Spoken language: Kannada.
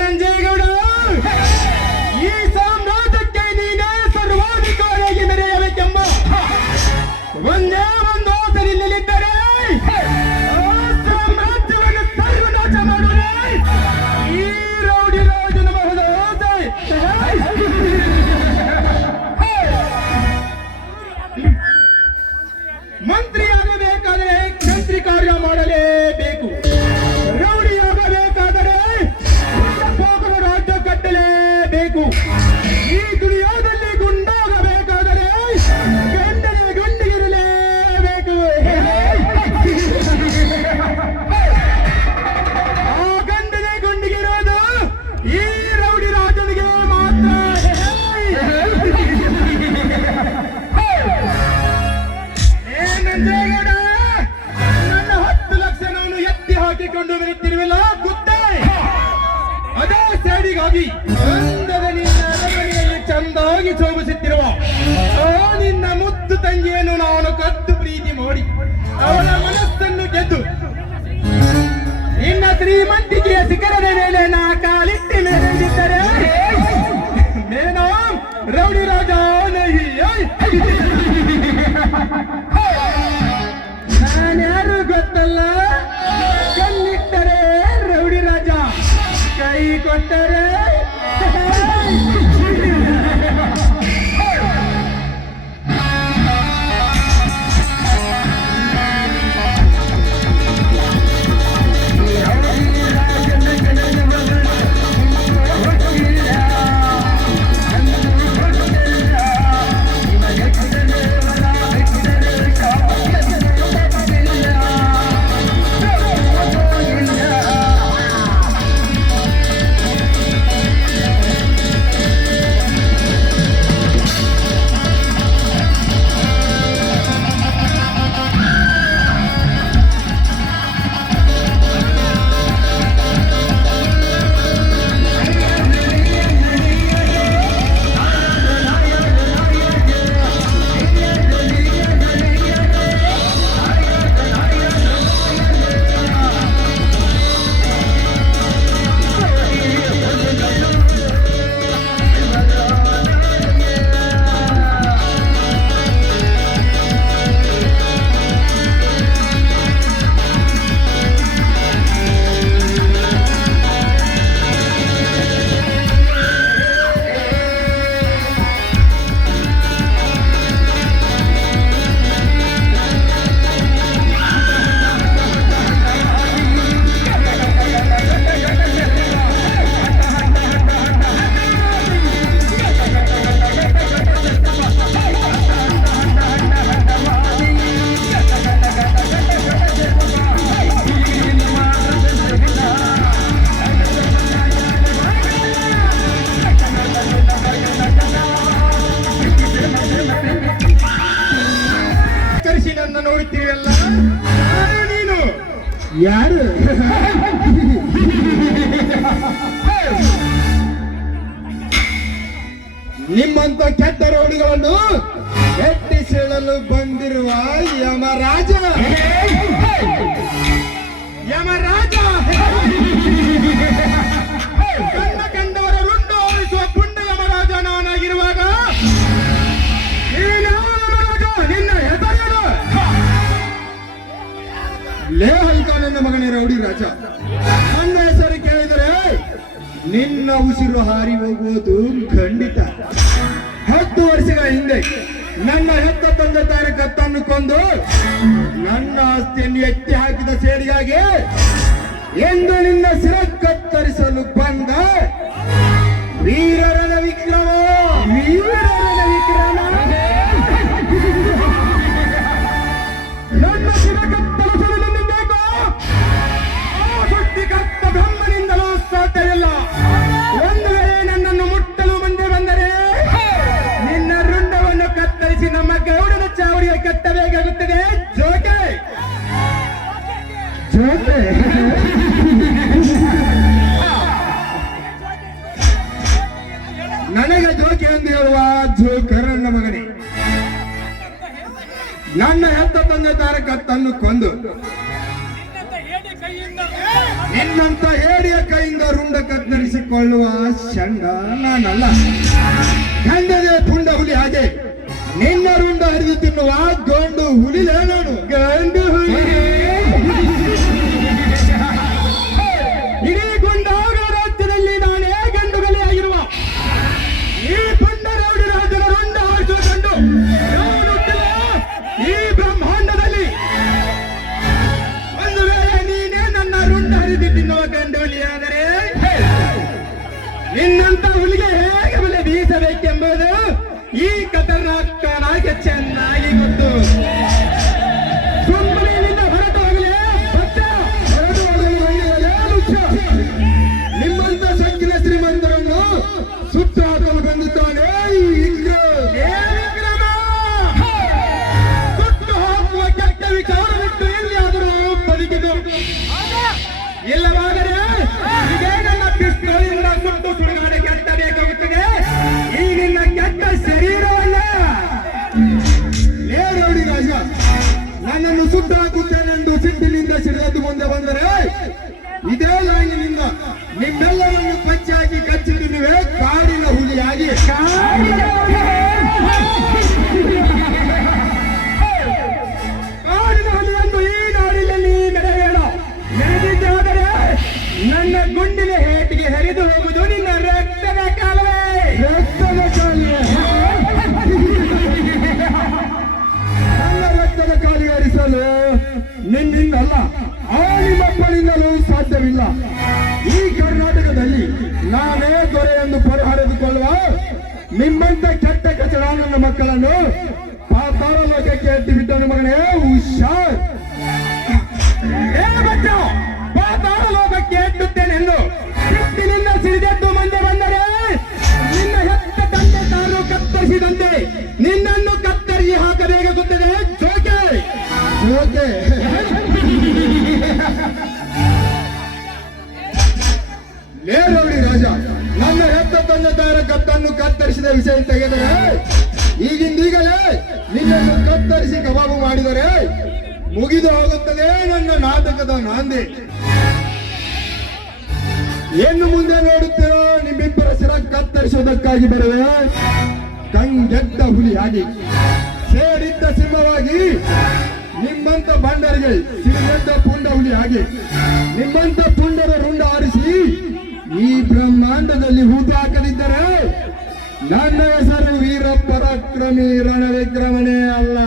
ನಂಜೇಗೌಡ, ಈ ಸಾಮ್ರಾಜ್ಯಕ್ಕೆ ನೀನೇ ಸರ್ವಾಧಿಕಾರಿಯಾಗಿ ಮೆರೆಯಬೇಕೆಂಬ ಒಂದೇ ಒಂದು ಆಸೆ ನಿನ್ನಲ್ಲಿದ್ದರೆ ಆ ಸಾಮ್ರಾಜ್ಯವನ್ನು ಸರ್ವನಾಶ ಮಾಡುವುದೇ ಈ ರೌಡಿ ರಾಜನ ಮಹದ ಆಸೆ. ಮಂತ್ರಿಯಾಗಬೇಕಾದರೆ ಕಂತ್ರಿ ಕಾರ್ಯ ಮಾಡಲೇಬೇಕು, ರೌಡಿಯಾಗಬೇಕಾದರೆ ರಾಜ್ಯ ಕಟ್ಟಲೇಬೇಕು, ಈ ದುನಿಯಾದಲ್ಲಿ ಗುಂಡಾಗಬೇಕಾದರೆ ಗಂಡನೇ ಗಂಡಿಗಿರಲೇಬೇಕು. ಆ ಗಂಡನೇ ಗಂಡಿಗಿರೋದು ಈ ರೌಡಿ ರಾಜನಿಗೆ ಮಾತ್ರ. ನಂಜೇಗೌಡ, ನನ್ನ 10 ಲಕ್ಷ ನಾನು ಎತ್ತಿ ಹಾಕಿಕೊಂಡು ಬರುತ್ತಿರುವಿಲ್ಲ ಗುದ್ದೆ. ಅದೇ ಸೇಡಿಗಾಗಿ ಅಂದದ ನಿನ್ನ ಅರಮನೆಯಲ್ಲಿ ಚಂದಾಗಿ ಶೋಭಿಸುತ್ತಿರುವ ಆ ನಿನ್ನ ಮುದ್ದು ತಂಗಿಯನ್ನು ನಾನು ಕದ್ದು ಪ್ರೀತಿ ಮಾಡಿ ಅವಳ ಮನಸ್ಸನ್ನು ಗೆದ್ದು ನಿನ್ನ ಶ್ರೀಮಂತಿಕೆಯ ಶಿಖರದ ಮೇಲೆ ನಾ ಕಾಲಿಟ್ಟಿ ಮೇಲೆಂದಿದ್ದರೆ ಮೇನಾ ರೌಡಿ ರಾಜ ನಹಿ. ನಾನ್ಯಾರು ಗೊತ್ತಲ್ಲ, ಕಣ್ಣಿಟ್ಟರೆ ರೌಡಿ ರಾಜ, ಕೈ ಕೊಟ್ಟರೆ ನೋಡ್ತೀವಲ್ಲ, ನೀನು ಯಾರು? ನಿಮ್ಮಂತ ಕೆಟ್ಟ ರೌಡಿಗಳನ್ನು ಎತ್ತಿ ಸೀಳಲು ಬಂದಿರುವ ಯಮರಾಜ. ಯಮರಾಜ ಕಂಡವರ ರುಂಡು ಓಡಿಸುವ ಪುಂಡ ಯಮರಾಜ ನಾನಾಗಿರುವಾಗ ನಿನ್ನ ಹೆಸರೇನು? ಲೇ ಹಲ್ಕ ನನ್ನ ಮಗನೇ ರೌಡಿ ರಾಜ, ನನ್ನ ಹೆಸರು ಕೇಳಿದರೆ ನಿನ್ನ ಉಸಿರು ಹಾರಿ ಹೋಗುವುದು ಖಂಡಿತ. 10 ವರ್ಷಗಳ ಹಿಂದೆ ನನ್ನ ಹೆತ್ತ ತಂದೆ ತಾಯಿಯ ಕತ್ತನ್ನು ಕೊಂದು ನನ್ನ ಆಸ್ತಿಯನ್ನು ಎತ್ತಿ ಹಾಕಿದ ಸೇಡಿಗಾಗಿ ಎಂದು ನಿನ್ನ ಶಿರ ಕತ್ತರಿಸಲು ಬಂದ ವೀರರನ ವಿಕ್ರಮ. ವೀರರನ ವಿಕ್ರಮ ನನ್ನ ಶಿರ ಕತ್ತರಿಸಲು ನಿನ್ನ ಬೇಕು. ಆ ಸೃಷ್ಟಿಕರ್ತ ಬ್ರಹ್ಮನಿಂದಲೂ ಸಾಧ್ಯವಿಲ್ಲ. ಒಂದು ವೇಳೆ ನನ್ನನ್ನು ಮುಟ್ಟಲು ಮುಂದೆ ಬಂದರೆ ನಿನ್ನ ರುಂಡವನ್ನು ಕತ್ತರಿಸಿ ನಮ್ಮ ಗೌಡನ ಚಾವಡಿಗೆ ಕಟ್ಟಬೇಕಾಗುತ್ತದೆ. ಜೋಕೆ ಜೋಕೆ ನನಗೆ ಜೋಕೆ ಎಂದು ಹೇಳುವ ಜೋಕರನ್ನ ಮಗನೇ, ನನ್ನ ಹೆತ್ತ ತಂದೆ ತಾರ ಕತ್ತನ್ನು ಕೊಂದು ನಿನ್ನಂತ ಹೇಡಿಯ ಕೈಯಿಂದ ರುಂಡ ಕತ್ತರಿಸಿಕೊಳ್ಳುವ ಶಂಡ ನಾನಲ್ಲ. ಗಂಡದೇ ಪುಂಡ ಹುಲಿ ಹಾಗೆ ನಿನ್ನ ರುಂಡ ಹರಿದು ತಿನ್ನುವ ಗಂಡು ಹುಲಿಲೇ ನಾನು. ಗಂಡು ಹುಲಿ ಇಡೀ ಗುಂಡಾಗ ರಾಜ್ಯದಲ್ಲಿ ನಾನೇ ಗಂಡು ಗಲಿಯಾಗಿರುವ ಈ ಪುಂಡ ರೌಡಿ ರಾಜನ ರುಂಡ ಹಾರಿಸುವ ಗಂಡು ನಾನು ಹುಟ್ಟಿದ ಈ ಬ್ರಹ್ಮಾಂಡದಲ್ಲಿ. ಒಂದು ವೇಳೆ ನೀನೇ ನನ್ನ ರುಂಡ ಹರಿದು ತಿನ್ನುವ ಗಂಡು ಹುಲಿಯಾದರೆ ನಿನ್ನಂತ ಹುಲಿಗೆ ಹೇಗೆ ಬೆಲೆ ಬೀಸಬೇಕೆಂಬುದು ಈ ಖತರ್ನಾಕ್ ಚೆನ್ನಾಗಿ ಗೊತ್ತು. ಸುಮ್ಮನಿಂದ ಹೊರಟು ಹೋಗಲೇ ಬಚ್ಚ, ಹೊರಟು ಹೋಗಲು ನಿಮ್ಮಂತ ಸಂಖ್ಯೆ ಶ್ರೀಮಂತರನ್ನು ಸುತ್ತ ಹಾಕಲು ಬಂದಿದ್ದಾನೆ ಈ ವಿಕ್ರಮ. ಸುಟ್ಟು ಹಾಕುವ ಕೆಟ್ಟ ವಿಚಾರ ಬಿಟ್ಟು ಎಲ್ಲಿಯಾದರೂ ಬದುಕಿದು. ಇಲ್ಲವಾದರೆ ಇದೇ ನನ್ನ ಪಿಸ್ತೂಲಿಂದ ಸುಟ್ಟು ಸುಡುಗಾಡೆ ಕೆತ್ತಬೇಕಾಗುತ್ತದೆ ಈ ನಿನ್ನ ಕೆಟ್ಟ ಶರೀರವಲ್ಲ. ನೇರಡಿ ರಾಜ, ನನ್ನನ್ನು ಸುಟ್ಟು ಹಾಕುತ್ತೇನೆಂದು ಸಿಟ್ಟಿನಿಂದ ಸಿಡಿದದ್ದು ಮುಂದೆ ಬಂದರೆ ಇದೇ ಲಾಂಗಿನಿಂದ ನಿಮ್ಮೆಲ್ಲರನ್ನು ಪಚ್ಚಾಗಿ ಕಚ್ಚಿ ತಿನ್ನುವೆ ಕಾಡಿನ ಹುಲಿಯಾಗಿ. ಕಾಡಿನ ಹುಲಿಯನ್ನು ಈ ನಾಡಿನಲ್ಲಿ ಮೆರೆಬೇಡ. ಮೆರೆದಿದ್ದಾದರೆ ನನ್ನ ಗುಂಡಿನ ಹೇಟಿಗೆ ಹರಿದು ಹೋಗುವುದು ನಿನ್ನ ರಕ್ತದ ಕಾಲವೇ. ರಕ್ತದ ಕಾಲುವೆ ನನ್ನ ರಕ್ತದ ಕಾಲಿಗೆ ಹರಿಸಲು ನಿನ್ನಿಂದಲ್ಲ, ಆ ನಿಮ್ಮಪ್ಪನಿಂದಲೂ ಸಾಧ್ಯವಿಲ್ಲ. ಈ ಕರ್ನಾಟಕದಲ್ಲಿ ನಾನೇ ದೊರೆ ಎಂದು ಹೊರಹರಿದುಕೊಳ್ಳುವ ನಿಮ್ಮಂತ ಕೆಟ್ಟ ಕಚಡ ನನ್ನ ಮಕ್ಕಳನ್ನು ಪಾತಾಳ ಲೋಕಕ್ಕೆ ಎತ್ತಿ ಬಿಟ್ಟನು ಮಗನೇ. ಹುಷಾರ್. ಪಾತಾಳ ಲೋಕಕ್ಕೆ ಎಟ್ಟುತ್ತೇನೆಂದು ಸಿಟ್ಟಿನಿಂದ ಸಿಡಿದೆದ್ದು ಮುಂದೆ ಬಂದರೆ ನಿನ್ನ ಹೆತ್ತ ತಂದೆ ತಾನು ಕತ್ತರಿಸಿದಂತೆ ನಿನ್ನನ್ನು ಕತ್ತರಿಸಿ ಹಾಕಬೇಕಾಗುತ್ತದೆ. ಜೋಕೆ ಜೋಕೆ ನೇರಡಿ ರಾಜ, ನನ್ನ ಹೆತ್ತ ತಂದೆ ತಾಯಿರ ಕತ್ತನ್ನು ಕತ್ತರಿಸಿದ ವಿಷಯ ತೆಗೆದರೆ ಈಗಿಂದೀಗಲೇ ನಿನ್ನನ್ನು ಕತ್ತರಿಸಿ ಕಬಾಬು ಮಾಡಿದರೆ ಮುಗಿದು ಹೋಗುತ್ತದೆ ನನ್ನ ನಾಟಕದ ನಾಂದಿ. ಏನು ಮುಂದೆ ನೋಡುತ್ತೀರೋ ನಿಮ್ಮಿಬ್ಬರ ಶಿರ ಕತ್ತರಿಸುವುದಕ್ಕಾಗಿ ಬರುವೆ ಕಂಗೆದ್ದ ಹುಲಿ ಆಗಿ, ಸೇರಿದ್ದ ಸಿಂಹವಾಗಿ, ನಿಮ್ಮಂತ ಬಂಡರಿಗೆ ಸಿಡಿದೆದ್ದ ಪುಂಡ ಹುಲಿ ಆಗಿ, ನಿಮ್ಮಂತ ಪುಂಡರ ರುಂಡ ಆರಿಸಿ ಈ ಬ್ರಹ್ಮಾಂಡದಲ್ಲಿ ಹೂತು ಹಾಕದಿದ್ದರೆ ನನ್ನ ಹೆಸರು ವೀರ ಪರಾಕ್ರಮಿ ರಣವಿಕ್ರಮಣೇ ಅಲ್ಲ.